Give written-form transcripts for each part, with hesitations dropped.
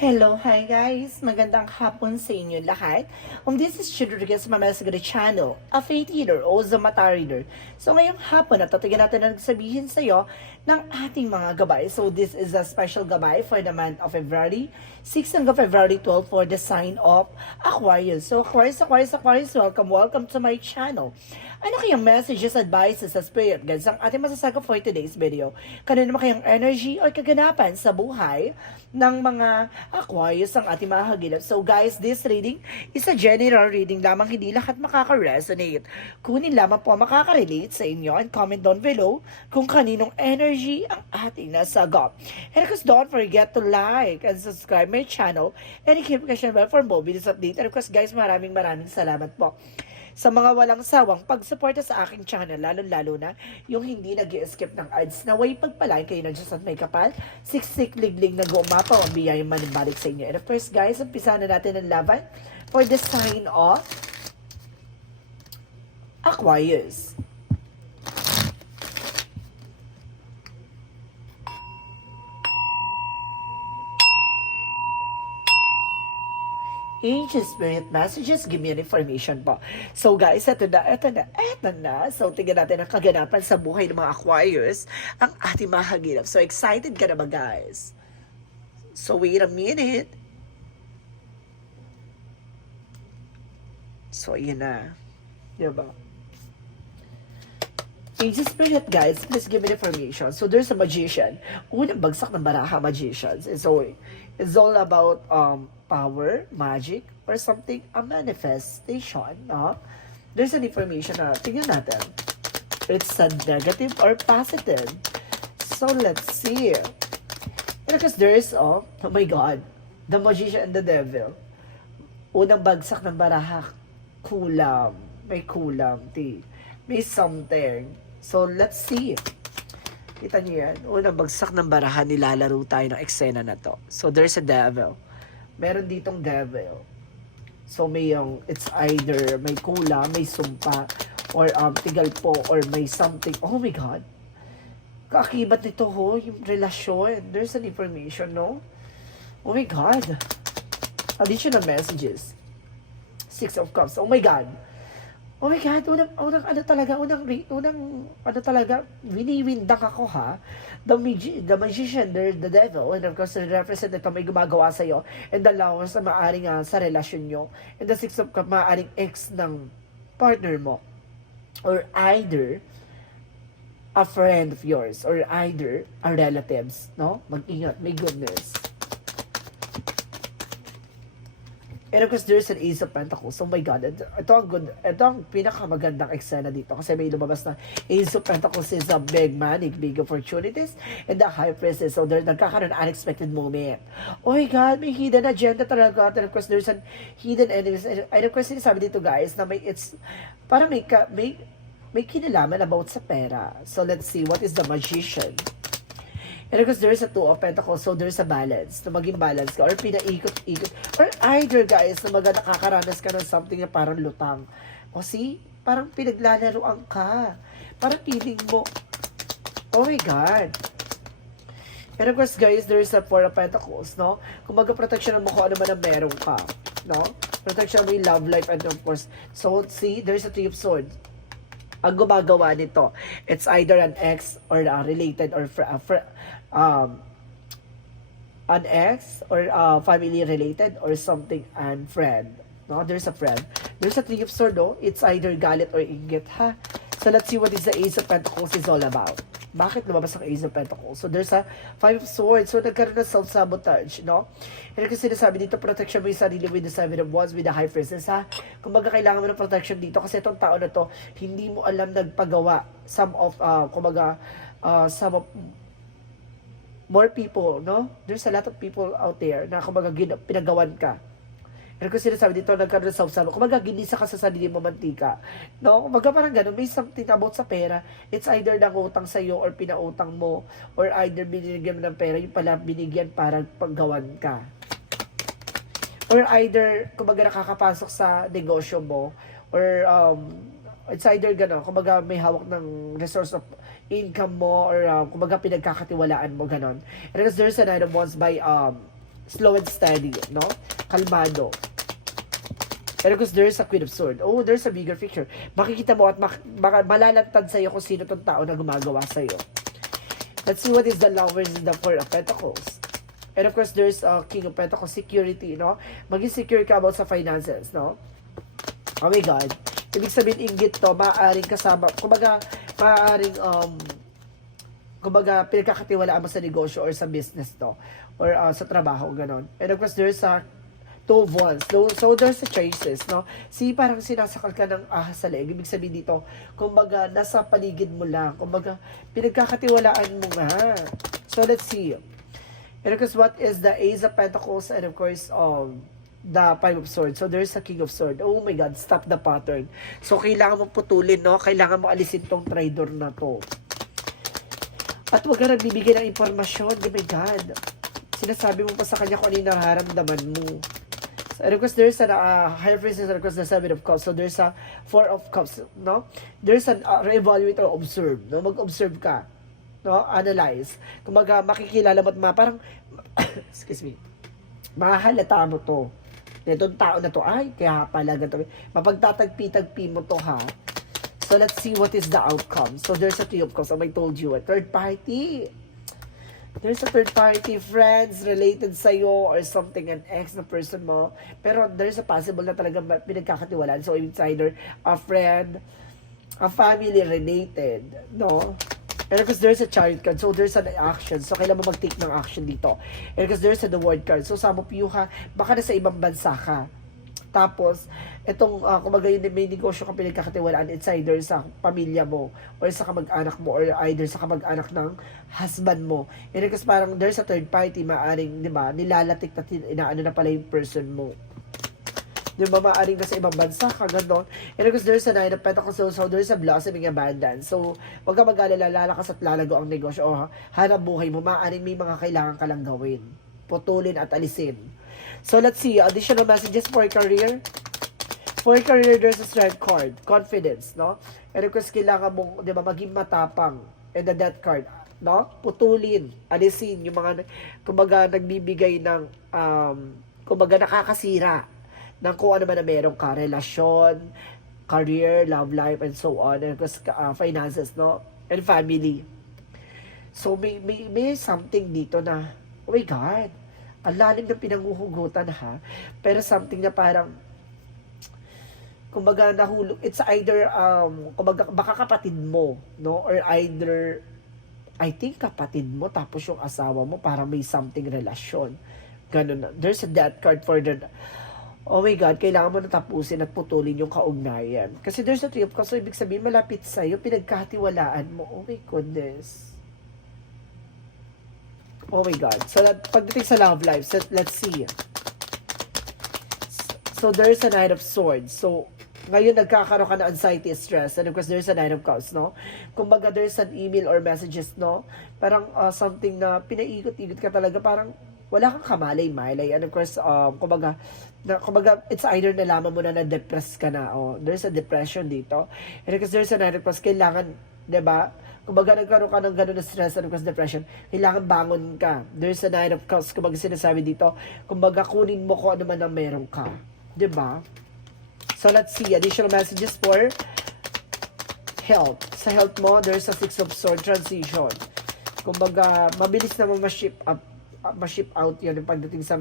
Hello, hi guys! Magandang hapon sa inyo lahat. This is Chidriguez Mamasagari Channel, a faith healer o Zamata reader. So ngayong hapon, natatagan natin na nagsabihin sa iyo ng ating mga gabay. So this is a special gabay for the month of February 6 hanggang February 12 for the sign of Aquarius. So Aquarius, welcome to my channel. Ano kayang messages, advices sa spirit guides ang ating masasaga for today's video? Kanino naman kayang energy o kaganapan sa buhay ng mga Aquarius ang ating mahagilap. So guys, this reading is a general reading lamang, hindi lahat makaka-resonate. Kunin lamang po makaka-relate sa inyo and comment down below kung kaninong energy ang ating nasagap. And of course, don't forget to like and subscribe my channel and keep notification bell for more videos update. And of course guys, maraming salamat po sa mga walang sawang pagsuporta sa aking channel, lalo-lalo na yung hindi nag-skip ng ads na way pagpalain kayo ng Diyos at may kapal, siksik liglig na gumapaw ang biyayang manibalik sa inyo. And of course guys, umpisa na natin ang laban for the sign of Aquarius. Angel Spirit Messages, give me an information po. So guys, eto na. So tingnan natin ang kaganapan sa buhay ng mga Aquarius, ang ating mahagilap. So excited ka na ba guys? So wait a minute. So yun na. Diba? Angel Spirit guys, please give me information. So there's a magician. Unang bagsak ng baraha magicians. It's all about power, magic, or something, a manifestation, no? There's an information na tingnan natin. It's a negative or positive. So let's see. Because there's, oh my God, the magician and the devil. Unang bagsak ng baraha, kulam. May kulam, may something. So let's see. Kita niyo yan. Unang bagsak ng baraha, nilalaro tayo ng eksena na to. So there's a devil. Meron ditong devil. So may it's either may kula, may sumpa, or tigal po, or may something. Oh my God. Kaakibat nito ho, yung relasyon. There's an information, no? Oh my God. Additional messages. Six of Cups. Oh my God. Oh my God, unang winiwindang ako ha. The magician, the devil, and of course, the representative may gumagawa sa'yo, and the allowance na maaring sa relasyon nyo, and the six of cups, maaring ex ng partner mo, or either a friend of yours, or either a relatives, no? Mag-ingat, may goodness. And of course, there's an Ace of Pentacles. Oh my God, ito ang pinakamagandang eksena dito kasi may lumabas na Ace of Pentacles is a big money, big opportunities, and the High Priestess. So, nagkakaroon ng unexpected moment. Oh my God, may hidden agenda talaga. And of course, there's an hidden enemies. And of course, sinasabi dito guys na para may kinalaman about sa pera. So, let's see, what is the Magician? And of course, there's a Two of Pentacles, so there's a balance. Na maging balance ka, or pinaikot-ikot. Or either, guys, na nakakaranas ka ng something na parang lutang. O see? Parang pinaglalaroan ka. Parang feeling mo, oh my God. And of course, guys, there's a Four of Pentacles, no? Kung protection mo kung ano man ang meron ka, no? Protection mo yung love life, and of course, so see, there's a Three of Swords. Ang gumagawa nito, it's either an ex or related or an ex or family related or something and friend. No, there's a friend. There's a Three of Swords, no? It's either galit or inggit, ha? So let's see what is the Ace of Pentacles is all about. Bakit lumabas ang Ace of Pentacles? So there's a Five of Swords. So nagkaroon ng self-sabotage, no? And kasi sinasabi dito, protection mo yung sarili with the Seven of Wands, with the High Priestess, ha? Kumbaga kailangan mo ng protection dito kasi itong tao na to, hindi mo alam nagpagawa. Some of more people, no? There's a lot of people out there na kumbaga pinagawan ka. And kasi sinasabi dito, nagkaroon ng self-sabotage. Kumbaga, ginisa ka sa sarili mo mantika. No? Kumbaga parang gano'n, may something about sa pera. It's either nangutang sa'yo or pinautang mo, or either binigyan mo ng pera, yung pala binigyan para paggawan ka. Or either, kumbaga nakakapasok sa negosyo mo, or it's either gano'n, kumbaga may hawak ng resource of income mo, or kumbaga pinagkakatiwalaan mo, gano'n. And because there's a Nine of Wands by slow and steady, no? Kalmado. And of course, there's a Queen of Swords. Oh, there's a bigger picture. Makikita mo at malalantad sa'yo kung sino tong tao na gumagawa sa'yo. Let's see what is the Lovers and the Four of Pentacles. And of course, there's a King of Pentacles, security, no? Maging secure ka about sa finances, no? Oh my God. Ibig sabihin, inggit to, maaaring kasama, kumbaga, pinagkakatiwalaan mo sa negosyo or sa business to, or sa trabaho, ganon. And of course, there's a Two of Wands. So, there's a choices, no? Parang sinasakal ka ng ahas sa leeg. Ibig sabihin dito, kumbaga, nasa paligid mo lang. Kumbaga, pinagkakatiwalaan mo nga. So, let's see. And of course, what is the Ace of Pentacles? And of course, the Five of Swords. So, there's a King of Swords. Oh my God, stop the pattern. So, kailangan mo putulin, no? Kailangan mo alisin tong traitor na to. At huwag ka nagbibigay ng impormasyon. Oh my God. Sinasabi mo pa sa kanya kung ano yung nararamdaman mo. And of course, there's a High Priestess, and of course, the Seven of Cups. So, there's a Four of Cups, no? There's an re-evaluate or observe, no? Mag-observe ka, no? Analyze. Kumbaga, makikilala mo at parang, excuse me, mahalata mo to. Itong tao na to, ay, kaya pala ganito. Mapagtatagpi-tagpi mo to, ha? So, let's see what is the outcome. So, there's a Three of Cups. I told you, a third party. There's a third party, friends, related sa'yo, or something, an ex na person mo. Pero there's a possible na talaga pinagkakatiwalaan. So, it's either a friend, a family related, no? And because there's a Chariot card, so there's an action. So, kailangan mo mag-take ng action dito. And because there's a the World card. So, some of you ha, baka nasa ibang bansa ka. Tapos, itong, kumbaga yun, may negosyo ka pinagkakatiwalaan, it's either sa pamilya mo, or sa kamag-anak mo, or either sa kamag-anak ng husband mo. And because parang there's a third party, maaring, di ba, nilalatik na inaano na pala yung person mo. Di ba, maaring nasa ibang bansa ka, gano'n. And because there's a Nine of Pentacles, so there's a blossoming abundance. So, huwag ka mag-alala, lalakas at lalago ang negosyo, o hanap buhay mo, maaring may mga kailangan ka lang gawin. Putulin at alisin. So, let's see. Additional messages for career. For career, there's a Strength card. Confidence, no? And of course, kailangan mong, di ba, maging matapang. And the Death card, no? Putulin, alisin, yung mga, kumbaga, nagbibigay ng, kumbaga, nakakasira ng kung ano man na meron ka. Relasyon, career, love life, and so on. And of course, finances, no? And family. So, may something dito na, oh my God, ang lalim ng pinanguhugutan, ha? Pero something na parang, kumbaga nahulog, it's either, kumbaga, baka kapatid mo, no? Or either, I think kapatid mo, tapos yung asawa mo, para may something relasyon. Ganun na. There's a death card for the, oh my God, kailangan mo na tapusin at putulin yung kaugnayan. Kasi there's a Three of Cups, so ibig sabihin, malapit sa'yo, pinagkatiwalaan mo. Oh my goodness. Oh my God. So, pagdating sa love life, so let's see. So, there's a Knight of Swords. So, ngayon nagkakaroon ka ng anxiety, stress, and of course, there's a Nine of Cups, no? Kumbaga, there's an email or messages, no? Parang something na pinaikot-ikot ka talaga, parang wala kang kamalay-malay. And of course, kumbaga, it's either nalaman mo na na-depress ka na, oh, there's a depression dito. And because there's a Nine of Cups, kailangan, diba? Kumbaga, nagkaroon ka ng gano'n na stress and of course, depression, kailangan bangon ka. There's a Nine of Cups, kumbaga sinasabi dito, kumbaga, kunin mo kung ano man ang meron ka. Diba? So, let's see. Additional messages for health. Sa health mo, there's a Six of Swords transition. Kumbaga, mabilis naman ma-ship out yun yung pagdating sa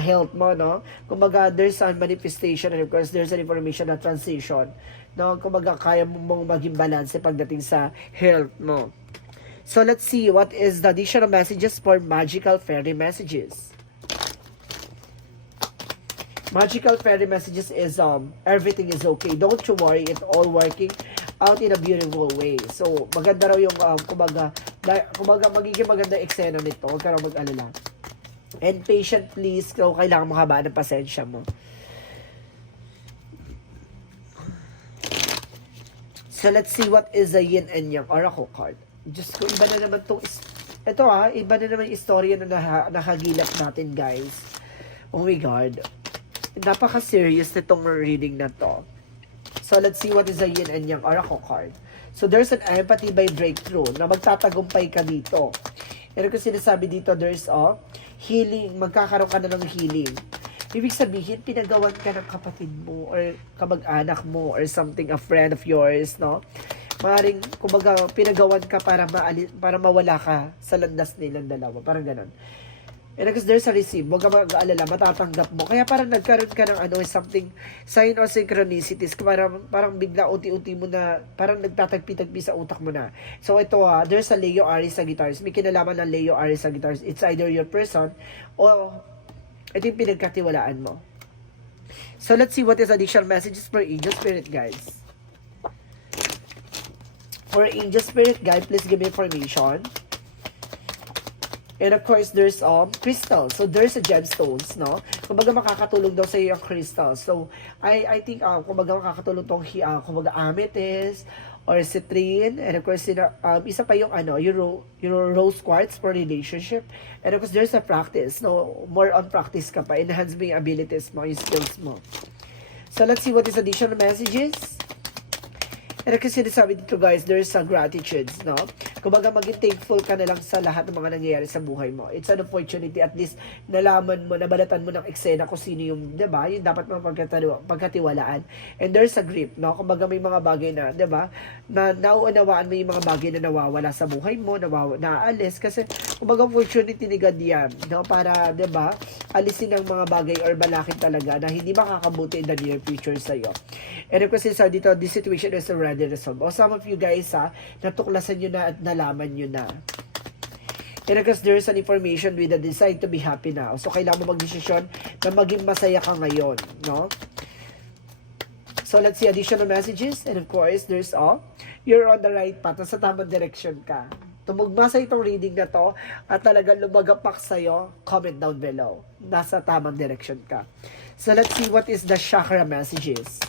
health mo, no? Kumbaga, there's a manifestation and of course, there's an information na transition. No? Kumbaga, kaya mong maging balance pagdating sa health mo. So, let's see. What is the additional messages for magical fairy messages? Magical fairy messages is everything is okay. Don't you worry, it's all working out in a beautiful way. So, maganda raw yung kumbaga magiging maganda eksena nito. Huwag ka raw mag-alala. And patient please, kung kailangan mo habaan ng pasensya mo. So, let's see what is the Yin and Yang Oracle card. Just ko, iba na naman itong ito iba na naman yung istorya na nakagilap natin, guys. Oh my God. Napaka-serious nitong reading na to. So, let's see what is the Yin and Yang Oracle card. So, there's an empathy by breakthrough na magtatagumpay ka dito. Pero kung sinasabi dito, there's healing, magkakaroon ka na ng healing. Ibig sabihin, pinagawan ka ng kapatid mo or kamag-anak mo or something, a friend of yours, no? Maring, kumbaga, pinagawan ka para mawala ka sa landas nilang dalawa. Parang ganon. And because there's a receive, huwag ka mag-aalala, matatanggap mo. Kaya parang nagkaroon ka ng something, sign or synchronicities, parang bigla unti-unti mo na, parang nagtatagpi-tagpi sa utak mo na. So ito there's a Leo Aries sa guitars. May kinalaman ng Leo Aries sa guitars. It's either your person o ito yung pinagkatiwalaan mo. So let's see what is additional messages for angel spirit guides. For angel spirit guide, please give me information. And of course, there's crystals. So there's a gemstones, no? Kumbaga makakatulong daw sa iyo ang crystals. So I think kumbaga makakatulong tong kumbaga amethyst or citrine, and of course isa pa yung yung rose quartz for relationship. And of course, there's a practice. No, more on practice ka pa. Enhance mo yung abilities mo, yung skills mo. So let's see what is additional messages. And kasi sinasabi dito guys, there's a gratitude, no? Kumbaga maging thankful ka na lang sa lahat ng mga nangyayari sa buhay mo. It's an opportunity, at least nalaman mo, nabalatan mo ng eksena kung sino yung, di ba? Yung dapat mong pagkatiwalaan. And there's a grip, no? Kumbaga may mga bagay na, di ba? Na nauunawaan mo yung mga bagay na nawawala sa buhay mo, naaalis. Kasi kumbaga opportunity ni God yan, no? Para, di ba? Alisin ang mga bagay or balakid talaga na hindi makakabuti in the near future sa'yo. And of course, sa dito, this situation is already resolved. O some of you guys, natuklasan nyo na at nalaman nyo na. And of course, there's an information with the decide to be happy now. So, kailangan mo magdesisyon na maging masaya ka ngayon, no? So, let's see additional messages. And of course, there's you're on the right path. Nasa tamang direction ka. Tumugma sa itong reading na to at talagang lumagapak sa'yo, comment down below. Nasa tamang direction ka. So, let's see what is the chakra messages.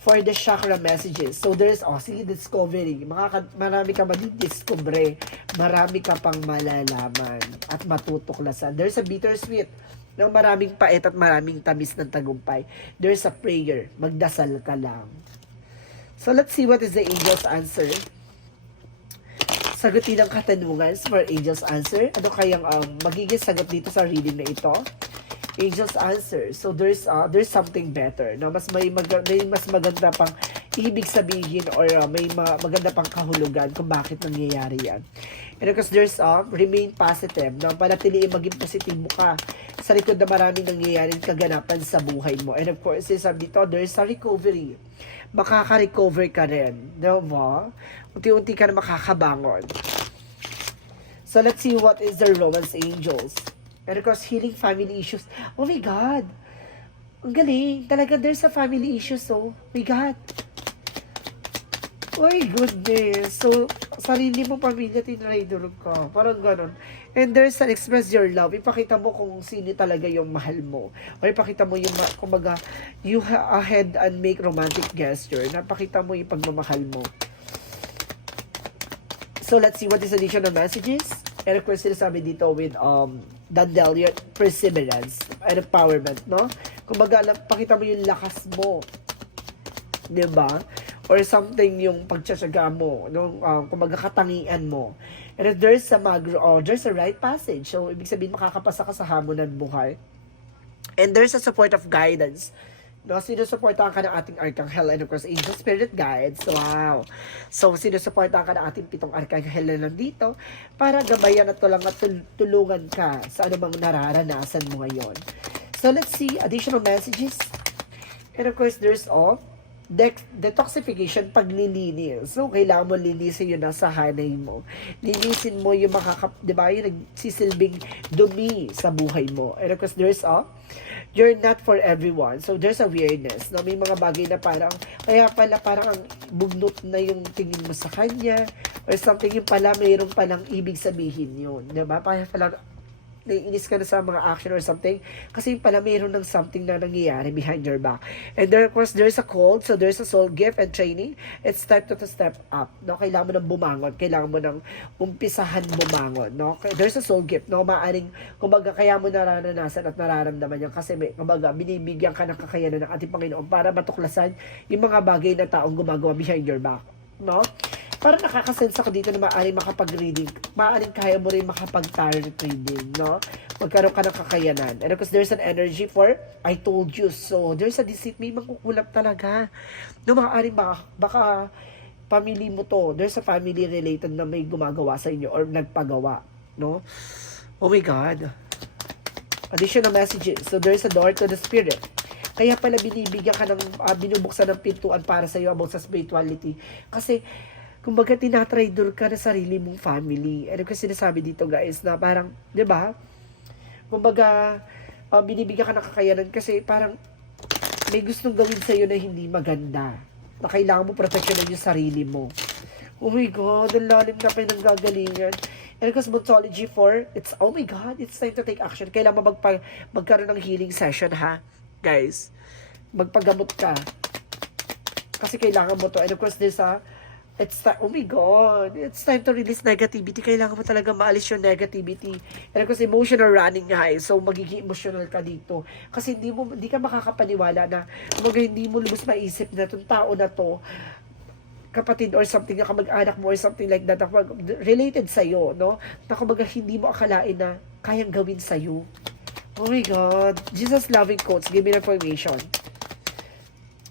For the chakra messages. So, there's, sige, discovery. Marami ka madidiscover. Marami ka pang malalaman at matutuklasan. There's a bittersweet. No, maraming pait at maraming tamis ng tagumpay. There's a prayer. Magdasal ka lang. So, let's see what is the angel's answer. Sagutin ang katanungan for angel's answer. Ano kayang magiging sagot dito sa reading na ito? Angel's answer. So there's something better. Na may mas maganda pang ibig sabihin or may maganda pang kahulugan kung bakit nangyayari yan. And because there's remain positive. Na panatiliin maging positibo ka sa likod na maraming nangyayaring kaganapan sa buhay mo. And of course, sabi dito, there's a recovery. Makaka-recover ka rin. Diba? Unti-unti ka na makakabangon. So let's see what is the romance angels. And of course, healing family issues. Oh my God! Ang galing. Talaga, there's a family issue, so, my God. Oh my goodness. So, sarili mo pamilya, tinraidor ka. Parang ganon. And there's an express your love. Ipakita mo kung sino talaga yung mahal mo. O ipakita mo yung, kumbaga, you ahead and make romantic gesture. Napakita mo yung pagmamahal mo. So, let's see what is additional messages. And of course, sinasabi dito with, Dandelion, perseverance, and empowerment, no? Kumbaga, pakita mo yung lakas mo. Diba? Or something yung pagtsatsaga mo, no? Kumbaga, katangian mo. And if there's there's a right passage. So, ibig sabihin, makakapasa ka sa hamon ng buhay. And there's a support of guidance. No, sinusuportahan ka ng ating Archangel and of course, Angel Spirit Guides. Wow! So, sinusuportahan ka ng ating 7 Archangel na nandito para gabayan at tulungan ka sa anumang nararanasan mo ngayon. So, let's see additional messages. And of course, there's detoxification, paglilinis. So, kailangan mo linisin yung nasa hanay mo. Linisin mo yung diba, yung nagsisilbing dumi sa buhay mo. And of course, there's you're not for everyone. So, there's a weirdness. No? May mga bagay na kaya pala parang bugnot na yung tingin mo sa kanya or something yung pala, mayroon palang ibig sabihin yun. Diba? Pala, naiinis ka na sa mga action or something kasi pala mayroon ng something na nangyayari behind your back. And there, of course, there's a call, so there's a soul gift and training. It's time to step up. No? Kailangan mo nang bumangon, kailangan mo nang umpisahan bumangon. No? There's a soul gift. No? Maaring, kumbaga, kaya mo nararanasan at nararamdaman yan kasi kumbaga, binibigyan ka ng kakayanan ng ating Panginoon para matuklasan yung mga bagay na taong gumagawa behind your back. No? Parang nakakasense ako dito na maaaring makapag-reading. Maaaring kaya mo rin makapag-tarot reading, no? Magkaroon ka ng kakayanan. And because there's an energy for, I told you. So, there's a deceit. May mangkukulap talaga. No, maaaring baka family mo to. There's a family related na may gumagawa sa inyo or nagpagawa, no? Oh my God. Additional messages. So, there's a door to the spirit. Kaya pala binibigyan ka ng, binubuksan ng pintuan para sa iyo about sa spirituality. Kasi, kumbaga, tinatraidor ka na sarili mong family. Ano kasi sinasabi dito, guys, na parang, di ba? Kumbaga, binibigyan ka ng kakayanan kasi parang may gustong gawin sa iyo na hindi maganda. Na kailangan mo proteksyonan yung sarili mo. Oh my God, ang lalim na pinanggagalingan. And because Mythology 4, it's, oh my God, it's time to take action. Kailangan mo magkaroon ng healing session, ha? Guys, magpagamot ka. Kasi kailangan mo to. And of course, this, oh my God, it's time to release negativity. Kailangan mo talaga maalis yung negativity. And of course, emotional running high. So, magiging emotional ka dito. Kasi hindi ka makakapaniwala na hindi mo lubos maisip na itong tao na to, kapatid or something na kamag-anak mo or something like that, related sa'yo, no? Na kumbaga hindi mo akalain na kayang gawin sa'yo. Oh my God. Jesus loving quotes. Give me information.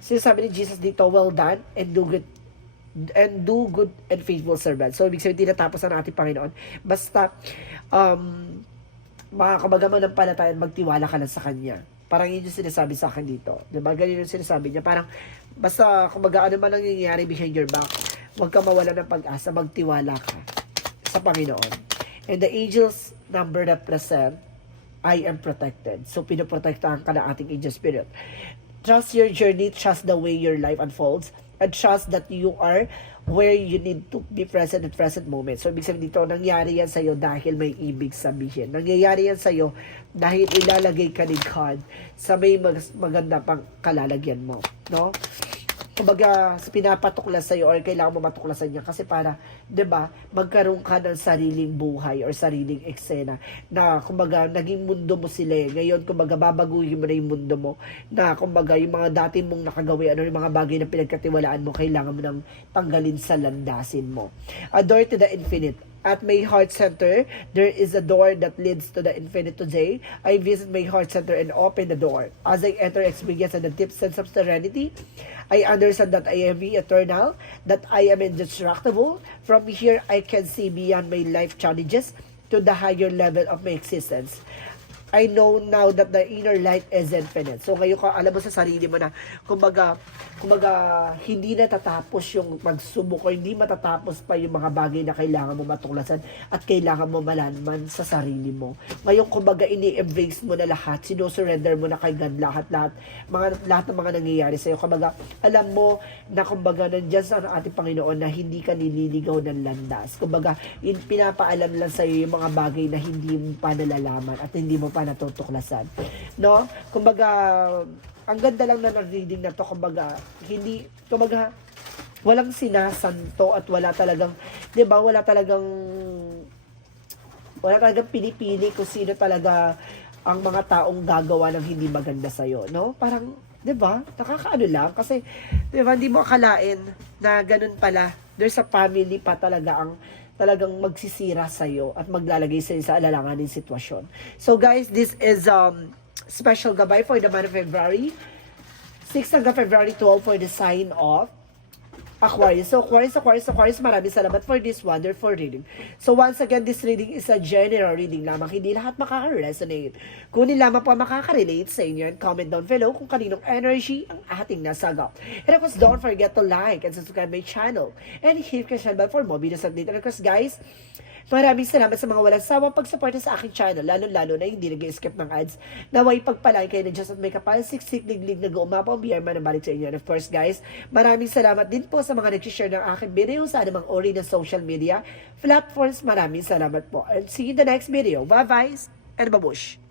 Sinasabi ni Jesus dito, well done and do good and faithful servant. So, ibig sabihin, tinatapos na ng ating Panginoon. Basta, makakabaga mo ng palatayan, magtiwala ka lang sa Kanya. Parang yun yung sinasabi sa akin dito. Diba? Ganyan yung sinasabi niya. Parang, basta, kumbaga, ano man ang nangyayari behind your back, huwag ka mawala ng pag-asa, magtiwala ka sa Panginoon. And the angels number represent, I am protected. So, pinoprotektahan ka ng ating angel spirit. Trust your journey, trust the way your life unfolds, and trust that you are where you need to be present at present moment. So, ibig sabihin dito, nangyari yan sa'yo dahil may ibig sabihin. Nangyayari yan sa'yo dahil ilalagay ka ni God sa may maganda pang kalalagyan mo. No? Kumbaga, pinapatuklas sa'yo or kailangan mo matuklasan niya kasi para, di ba, magkaroon ka ng sariling buhay or sariling eksena na, kumbaga, naging mundo mo sila. Ngayon, kumbaga, babaguhin mo na yung mundo mo na, kumbaga, yung mga dati mong nakagawi, ano yung mga bagay na pinagkatiwalaan mo, kailangan mo nang tanggalin sa landasin mo. A door to the infinite. At my heart center, there is a door that leads to the infinite today. I visit my heart center and open the door. As I enter experience and the deep sense of serenity, I understand that I am eternal, that I am indestructible. From here, I can see beyond my life challenges to the higher level of my existence. I know now that the inner light is infinite. So ngayon ka, alam mo sa sarili mo na, kumbaga, hindi natatapos yung pagsubok o hindi matatapos pa yung mga bagay na kailangan mo matuklasan at kailangan mo malaman sa sarili mo. Ngayon, kumbaga, ini-embrace mo na lahat, sinusurrender mo na kay God lahat ng mga nangyayari sa'yo. Kumbaga, alam mo na, kumbaga, nandiyan sa ating Panginoon na hindi ka nililigaw ng landas. Kumbaga, pinapaalam lang sa'yo yung mga bagay na hindi mo pa nalalaman at hindi mo pa natutuklasan. No? Kumbaga, ang ganda lang na reading na to, kumbaga, walang sinasanto at wala talagang, di ba, wala talagang pinipili kung sino talaga ang mga taong gagawa ng hindi maganda sa'yo, no? Parang, di ba, nakakaano lang, kasi, di ba, hindi mo akalain na ganun pala, there's a family pa talaga ang talagang magsisira sa'yo at maglalagay sa'yo sa alanganing sitwasyon. So guys, this is special gabay for the month of February. 6 hanggang February 12 for the sign of Aquarius. So Aquarius, maraming salamat for this wonderful reading. So once again, this reading is a general reading lamang. Hindi lahat makaka-resonate. Kunin lamang po makaka-relate sa inyo and comment down below kung kaninong energy ang ating nasagap. And of course, don't forget to like and subscribe my channel. And hit ka siya for more videos update. And of course, guys, maraming salamat sa mga walang sawang pagsuporta sa aking channel, lalo-lalo na hindi nag-skip ng ads. Naway pagpalay kayo na Diyos at may kapal, siksik-liglig na gumapaw, biyar man ang balik sa inyo. And of course, guys, maraming salamat din po sa mga nag-share ng aking video sa anumang uri ng social media platforms. Maraming salamat po. And see you in the next video. Bye-bye and babush!